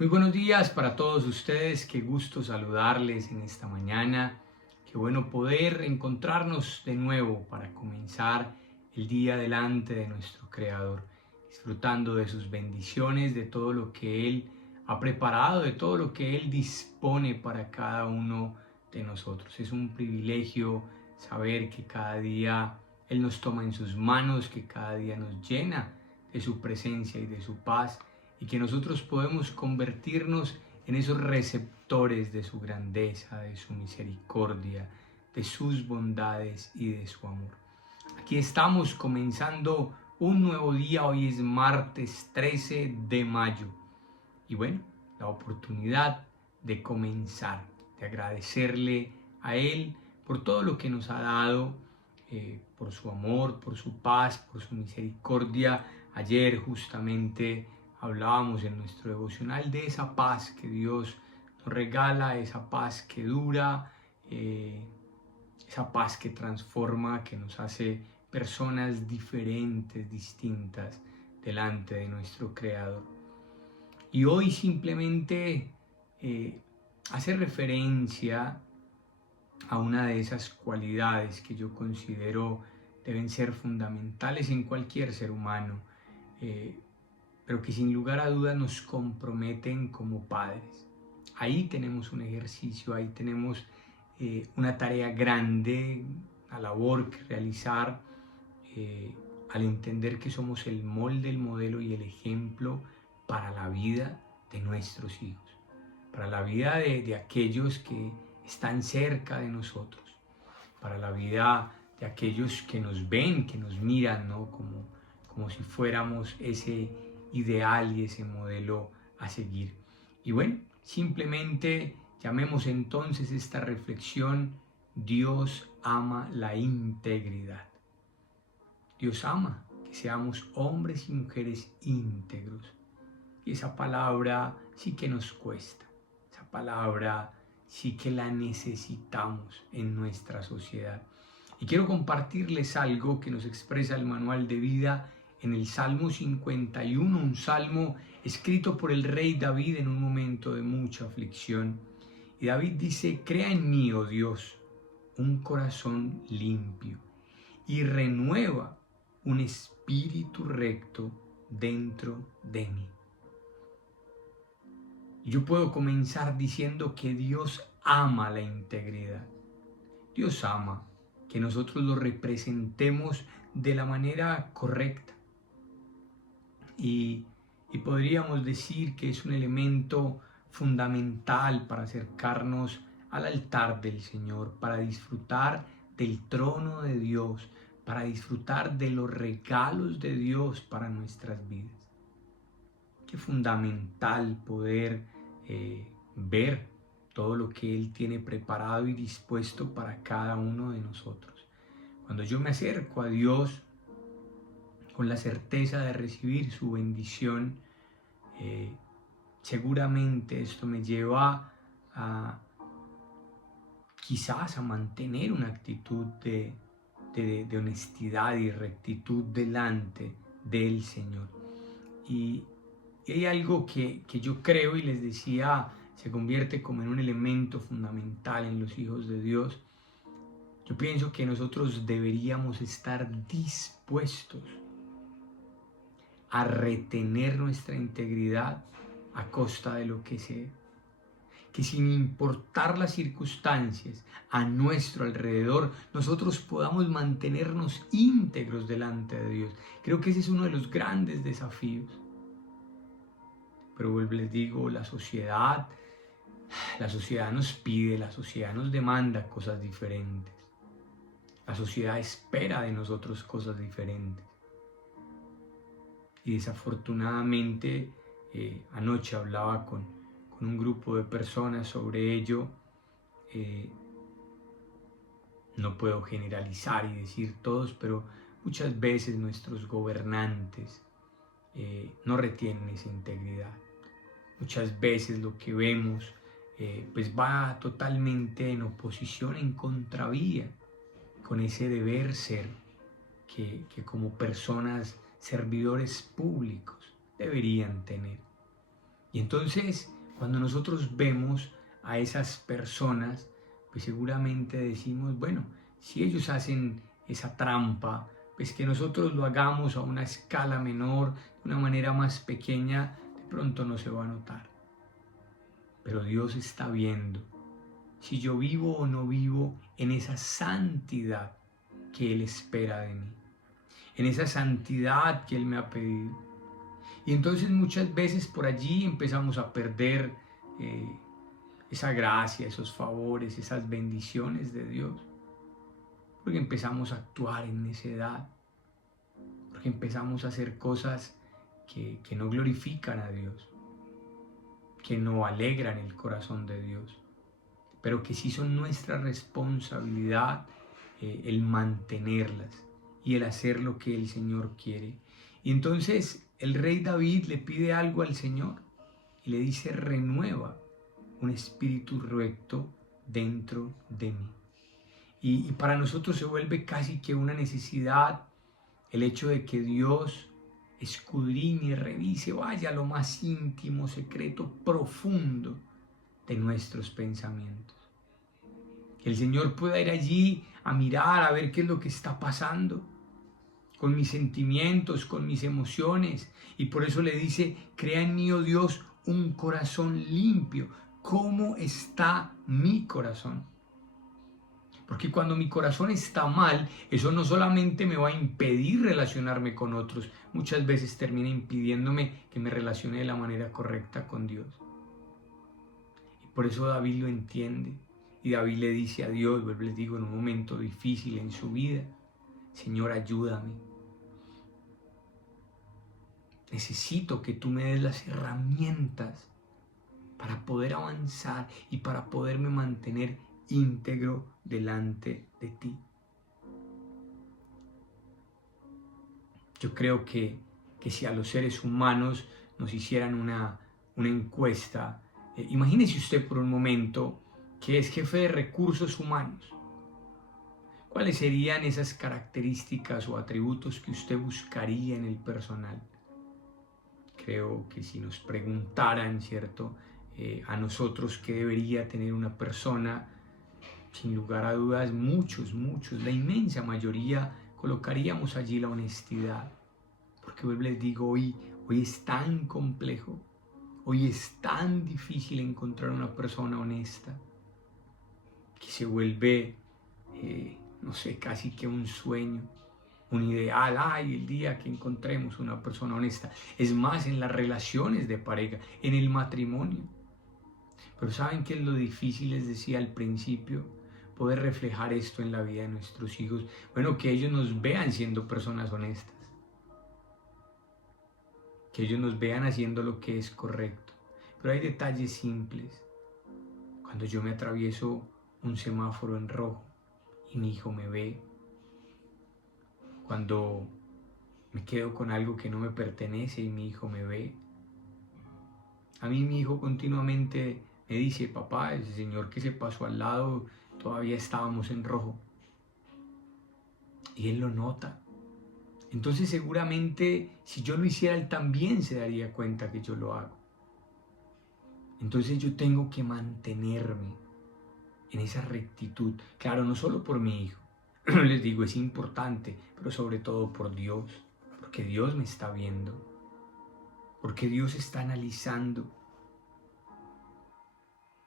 Muy buenos días para todos ustedes, qué gusto saludarles en esta mañana, qué bueno poder encontrarnos de nuevo para comenzar el día delante de nuestro Creador, disfrutando de sus bendiciones, de todo lo que Él ha preparado, de todo lo que Él dispone para cada uno de nosotros. Es un privilegio saber que cada día Él nos toma en sus manos, que cada día nos llena de su presencia y de su paz, y que nosotros podemos convertirnos en esos receptores de su grandeza, de su misericordia, de sus bondades y de su amor. Aquí estamos comenzando un nuevo día, hoy es martes 13 de mayo y bueno, la oportunidad de comenzar, de agradecerle a Él por todo lo que nos ha dado, por su amor, por su paz, por su misericordia. Ayer justamente hablábamos en nuestro devocional de esa paz que Dios nos regala, esa paz que dura, esa paz que transforma, que nos hace personas diferentes, distintas, delante de nuestro Creador. Y hoy simplemente hace referencia a una de esas cualidades que yo considero deben ser fundamentales en cualquier ser humano, pero que sin lugar a dudas nos comprometen como padres. Ahí tenemos un ejercicio, ahí tenemos una tarea grande, una labor que realizar, al entender que somos el molde, el modelo y el ejemplo para la vida de nuestros hijos, para la vida de aquellos que están cerca de nosotros, para la vida de aquellos que nos ven, que nos miran, ¿no? Como si fuéramos ese ideal y ese modelo a seguir. Y bueno, simplemente llamemos entonces esta reflexión: Dios ama la integridad. Dios ama que seamos hombres y mujeres íntegros. Y esa palabra sí que nos cuesta. Esa palabra sí que la necesitamos en nuestra sociedad. Y quiero compartirles algo que nos expresa el manual de vida en el Salmo 51, un salmo escrito por el rey David en un momento de mucha aflicción. Y David dice: crea en mí, oh Dios, un corazón limpio y renueva un espíritu recto dentro de mí. Yo puedo comenzar diciendo que Dios ama la integridad. Dios ama que nosotros lo representemos de la manera correcta. Y podríamos decir que es un elemento fundamental para acercarnos al altar del Señor, para disfrutar del trono de Dios, para disfrutar de los regalos de Dios para nuestras vidas. Qué fundamental poder ver todo lo que Él tiene preparado y dispuesto para cada uno de nosotros. Cuando yo me acerco a Dios con la certeza de recibir su bendición, seguramente esto me lleva a quizás a mantener una actitud de honestidad y rectitud delante del Señor. Y hay algo que yo creo, y les decía, se convierte como en un elemento fundamental en los hijos de Dios. Yo pienso que nosotros deberíamos estar dispuestos a retener nuestra integridad a costa de lo que sea. Que sin importar las circunstancias a nuestro alrededor, nosotros podamos mantenernos íntegros delante de Dios. Creo que ese es uno de los grandes desafíos. Pero vuelvo, les digo, la sociedad nos pide, la sociedad nos demanda cosas diferentes. La sociedad espera de nosotros cosas diferentes. Y desafortunadamente, anoche hablaba con un grupo de personas sobre ello. No puedo generalizar y decir todos, pero muchas veces nuestros gobernantes no retienen esa integridad. Muchas veces lo que vemos pues va totalmente en oposición, en contravía con ese deber ser que como personas servidores públicos deberían tener. Y entonces, cuando nosotros vemos a esas personas, pues seguramente decimos, bueno, si ellos hacen esa trampa, pues que nosotros lo hagamos a una escala menor, de una manera más pequeña, de pronto no se va a notar. Pero Dios está viendo si yo vivo o no vivo en esa santidad que Él espera de mí, en esa santidad que Él me ha pedido. Y entonces muchas veces por allí empezamos a perder esa gracia, esos favores, esas bendiciones de Dios, porque empezamos a actuar en necedad, porque empezamos a hacer cosas que no glorifican a Dios, que no alegran el corazón de Dios, pero que sí son nuestra responsabilidad el mantenerlas y el hacer lo que el Señor quiere. Y entonces el rey David le pide algo al Señor y le dice: renueva un espíritu recto dentro de mí. Y para nosotros se vuelve casi que una necesidad el hecho de que Dios escudriñe, revise, vaya a lo más íntimo, secreto, profundo de nuestros pensamientos. Que el Señor pueda ir allí a mirar, a ver qué es lo que está pasando con mis sentimientos, con mis emociones. Y por eso le dice: crea en mí, oh Dios, un corazón limpio. ¿Cómo está mi corazón? Porque cuando mi corazón está mal, eso no solamente me va a impedir relacionarme con otros, muchas veces termina impidiéndome que me relacione de la manera correcta con Dios. Y por eso David lo entiende. Y David le dice a Dios, les digo, en un momento difícil en su vida: Señor, ayúdame. Necesito que tú me des las herramientas para poder avanzar y para poderme mantener íntegro delante de ti. Yo creo que si a los seres humanos nos hicieran una encuesta, imagínese usted por un momento que es jefe de recursos humanos. ¿Cuáles serían esas características o atributos que usted buscaría en el personal? Creo que si nos preguntaran, ¿cierto?, a nosotros qué debería tener una persona, sin lugar a dudas, muchos, la inmensa mayoría, colocaríamos allí la honestidad. Porque les digo, hoy es tan complejo, hoy es tan difícil encontrar una persona honesta, que se vuelve, no sé, casi que un sueño, un ideal. Ay, el día que encontremos una persona honesta. Es más, en las relaciones de pareja, en el matrimonio. Pero ¿saben qué es lo difícil? Les decía al principio, poder reflejar esto en la vida de nuestros hijos. Bueno, que ellos nos vean siendo personas honestas, que ellos nos vean haciendo lo que es correcto. Pero hay detalles simples. Cuando yo me atravieso un semáforo en rojo y mi hijo me ve, cuando me quedo con algo que no me pertenece y mi hijo me ve. A mí mi hijo continuamente me dice: papá, ese señor que se pasó al lado, todavía estábamos en rojo. Y él lo nota. Entonces seguramente si yo lo hiciera, él también se daría cuenta que yo lo hago. Entonces yo tengo que mantenerme en esa rectitud. Claro, no solo por mi hijo, les digo, es importante, pero sobre todo por Dios, porque Dios me está viendo, porque Dios está analizando.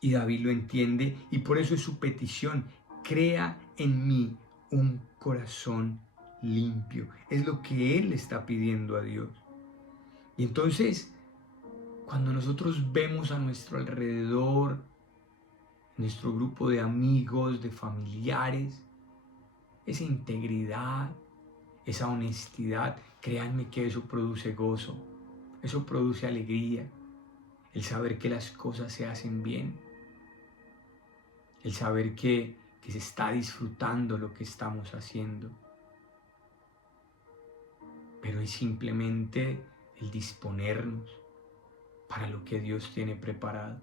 Y David lo entiende, y por eso es su petición: crea en mí un corazón limpio. Es lo que él está pidiendo a Dios. Y entonces, cuando nosotros vemos a nuestro alrededor, nuestro grupo de amigos, de familiares, esa integridad, esa honestidad, créanme que eso produce gozo, eso produce alegría, el saber que las cosas se hacen bien, el saber que se está disfrutando lo que estamos haciendo. Pero es simplemente el disponernos para lo que Dios tiene preparado,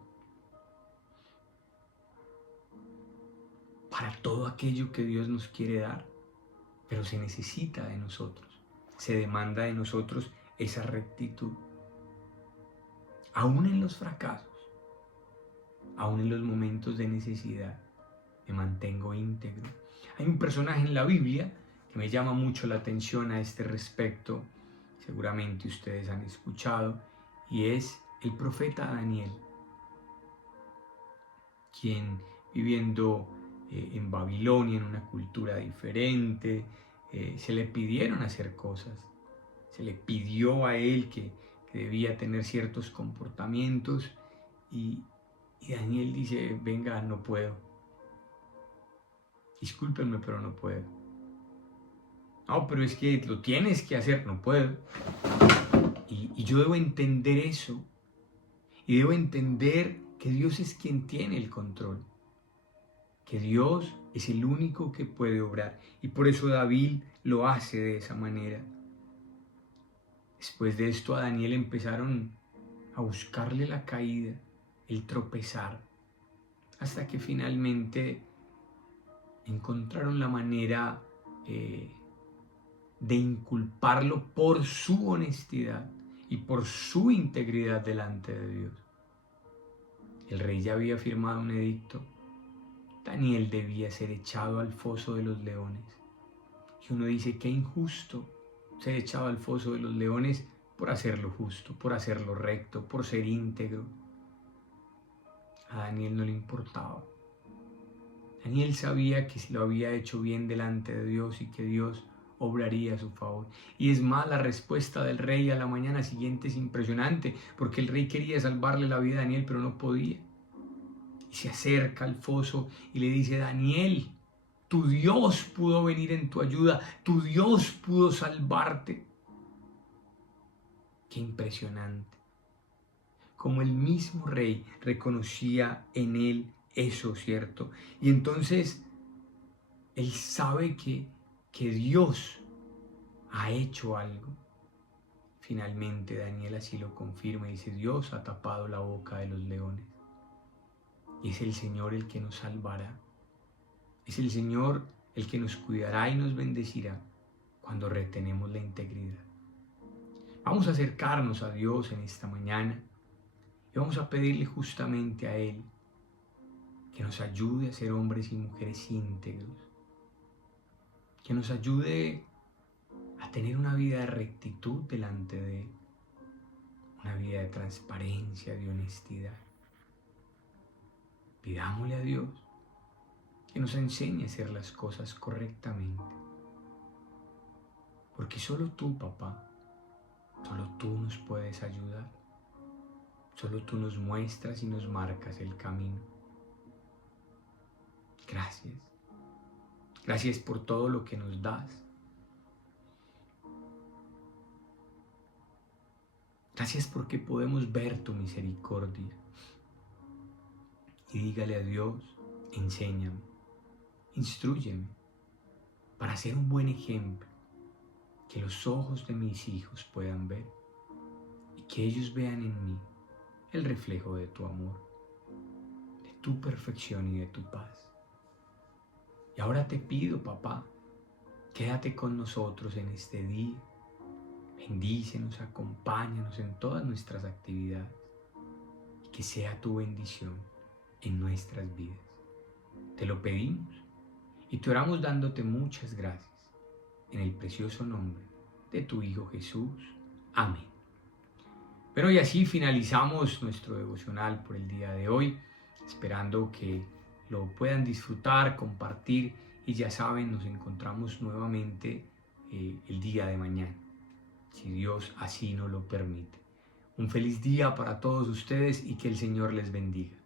para todo aquello que Dios nos quiere dar. Pero se necesita de nosotros, se demanda de nosotros esa rectitud. aún en los fracasos, aún en los momentos de necesidad, me mantengo íntegro. Hay un personaje en la Biblia que me llama mucho la atención a este respecto, seguramente ustedes han escuchado, y es el profeta Daniel, quien viviendo en Babilonia, en una cultura diferente, se le pidieron hacer cosas, se le pidió a él que debía tener ciertos comportamientos y Daniel dice, venga, no puedo, discúlpenme, pero no puedo. No, pero es que lo tienes que hacer, no puedo. Y yo debo entender eso, y debo entender que Dios es quien tiene el control, que Dios es el único que puede obrar, y por eso David lo hace de esa manera. Después de esto a Daniel empezaron a buscarle la caída, el tropezar, hasta que finalmente encontraron la manera de inculparlo por su honestidad y por su integridad delante de Dios. El rey ya había firmado un edicto. Daniel debía ser echado al foso de los leones. Y uno dice, qué injusto ser echado al foso de los leones por hacer lo justo, por hacer lo recto, por ser íntegro. A Daniel no le importaba. Daniel sabía que lo había hecho bien delante de Dios y que Dios obraría a su favor. Y es más, la respuesta del rey a la mañana siguiente es impresionante, porque el rey quería salvarle la vida a Daniel, pero no podía. Y se acerca al foso y le dice, Daniel, tu Dios pudo venir en tu ayuda, tu Dios pudo salvarte. Qué impresionante. Como el mismo rey reconocía en él eso, ¿cierto? Y entonces él sabe que Dios ha hecho algo. Finalmente Daniel así lo confirma y dice, Dios ha tapado la boca de los leones. Y es el Señor el que nos salvará. Es el Señor el que nos cuidará y nos bendecirá cuando retenemos la integridad. Vamos a acercarnos a Dios en esta mañana y vamos a pedirle justamente a Él que nos ayude a ser hombres y mujeres íntegros, que nos ayude a tener una vida de rectitud delante de Él, una vida de transparencia, de honestidad. Pidámosle a Dios que nos enseñe a hacer las cosas correctamente, porque solo tú, papá, solo tú nos puedes ayudar, solo tú nos muestras y nos marcas el camino. Gracias. Gracias por todo lo que nos das. Gracias porque podemos ver tu misericordia. Y dígale a Dios, enséñame, instrúyeme para ser un buen ejemplo, que los ojos de mis hijos puedan ver y que ellos vean en mí el reflejo de tu amor, de tu perfección y de tu paz. Y ahora te pido, papá, quédate con nosotros en este día. Bendícenos, acompáñanos en todas nuestras actividades y que sea tu bendición en nuestras vidas. Te lo pedimos y te oramos dándote muchas gracias en el precioso nombre de tu Hijo Jesús. Amén. Bueno, y así finalizamos nuestro devocional por el día de hoy, esperando que lo puedan disfrutar, compartir y ya saben, nos encontramos nuevamente el día de mañana, si Dios así nos lo permite. Un feliz día para todos ustedes y que el Señor les bendiga.